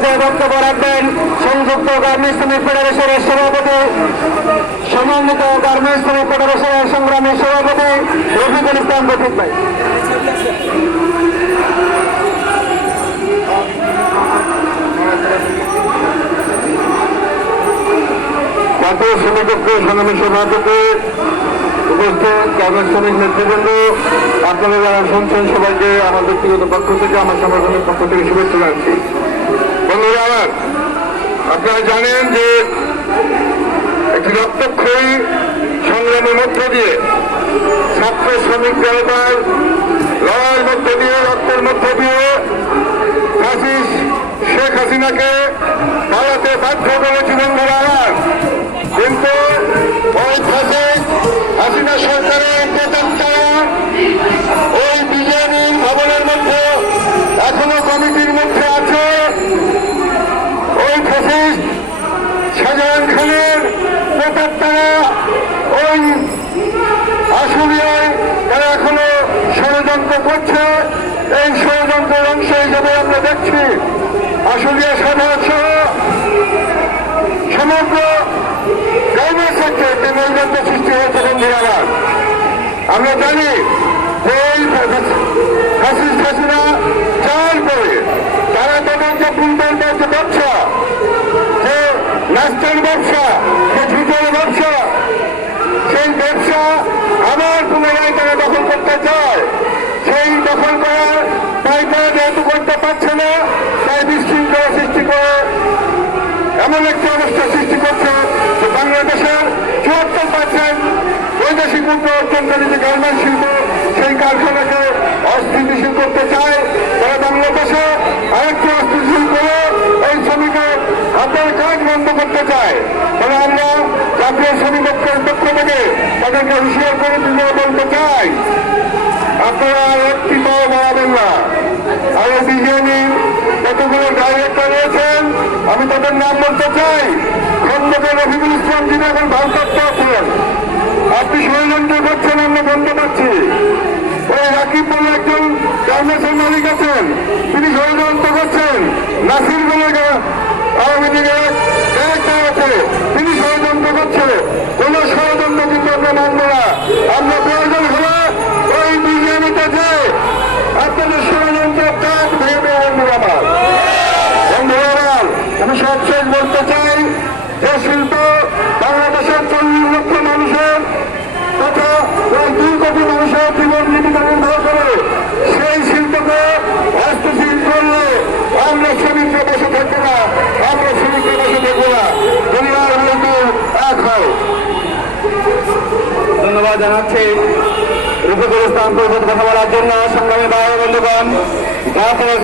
পর্যায়ে বক্তব্য রাখবেন সংযুক্ত গার্মেন্টস শ্রমিক ফেডারেশনের সভাপতি, সমন্বিত গার্মেন্টস শ্রমিক ফেডারেশনের সংগ্রামী সভাপতি রফিকুল ইসলাম রফিক ভাই। জাতীয় শ্রমিক সংগ্রামী সভাপতি, উপস্থিত গার্মেন্টস শ্রমিক নেতৃবৃন্দ, আপনারা যারা শুনছেন সবাইকে আমার ব্যক্তিগত পক্ষ থেকে, আমার সংগঠনের পক্ষ থেকে শুভেচ্ছা জানাচ্ছি। বন্ধুরা আমার, আপনারা জানেন যে একটি রক্তক্ষয়ী সংগ্রামের মধ্য দিয়ে ছাত্র শ্রমিক জনতার লড়াইয়ের মধ্য দিয়ে, রক্তের মধ্য দিয়ে শেখ হাসিনাকে পালাতে বাধ্য করেছিলেন বলার, কিন্তু ওই হাসিনা সরকারের প্রতাপতারা ওই বিজেপি ভবনের মধ্যে এখনো কমিটির মধ্যে আছে। ওই ফ্যাসিস্ট শাহজাহান খানের প্রতাপতারা ওই আশুলিয়ায় তারা এখনো ষড়যন্ত্র করছে। এই ষড়যন্ত্রের অংশ হিসেবে আমরা দেখছি আশুলিয়া সদর সহ সমগ্র গার্মেন্টস সেক্টরে একটি নৈরাজ্য সৃষ্টি হয়েছে। বন্ধুরা আমরা জানি যে এই ফ্যাসিস্ট হাসিনা চাল করে তারা তাদের যে পুনর্বার যে ব্যবসা, যে নাস্তার ব্যবসা, যে ঝুঁকের ব্যবসা, সেই ব্যবসা আবার পুনরায় তারা দখল করতে চায়। সেই দখল করার পাইকারা যেহেতু করতে পারছে না, তাই বিশৃঙ্খলা সৃষ্টি করে এমন একটি অবস্থা সৃষ্টি করছে যে বাংলাদেশের ৭৪% বৈদেশিক মুদ্রা অর্জনকারী যে গার্মেন্টস শিল্প, সেই কারখানাকে অস্থিতিশীল করতে চায়। তারা বাংলাদেশে আরেকটি অস্থিতিশীল করে এই শ্রমিকের হাতের কাজ বন্ধ করতে চায়। তবে আমরা জাতীয় শ্রমিক ঐক্যের পক্ষ থেকে তাদেরকে হুঁশিয়ার করে দিতে বলতে চাই, আপনারা আর একটি পাও বাড়াবেন না। আর এই বিজেপির কতগুলো ডাইরেক্টর রয়েছেন, আমি তাদের নাম বলতে চাই। খন্দকার রফিকুল ইসলাম, যিনি এখন ভারপ্রাপ্ত আছেন, আপনি ষড়যন্ত্র করছেন, আমরা বন্ধ পাচ্ছি। ওই রাকিব বলে একজন গার্মেন্টসের মালিক আছেন, তিনি ষড়যন্ত্র করছেন। নাসির বলে আওয়ামী লীগের ডাইরেক্টর আছে, তিনি ষড়যন্ত্র করছে। কোন ষড়যন্ত্র কিন্তু আমরা মানব না। আমরা প্রয়োজন হলে ওই বিজেপিতে যে আপনাদের ষড়যন্ত্র কাজ ভেবে বন্ধুরা আমার, আমি সবশেষ বলতে চাই, যে শিল্প বাংলাদেশের ৪০ লক্ষ মানুষের তথা প্রায় ২ কোটি মানুষের জীবন জীবিকা নির্ভর করে, সেই শিল্পকে হস্তশীল করলে আমরা শ্রমিকরা বসে থাকবো না, আমরা শ্রমিকরা বসে থাকবো না। দুনিয়ার মজদুর এক হয়। ধন্যবাদ জানাচ্ছি রফিকুল ইসলাম কথা বলার জন্য। সংগ্রামী ভাই বন্ধুগণ,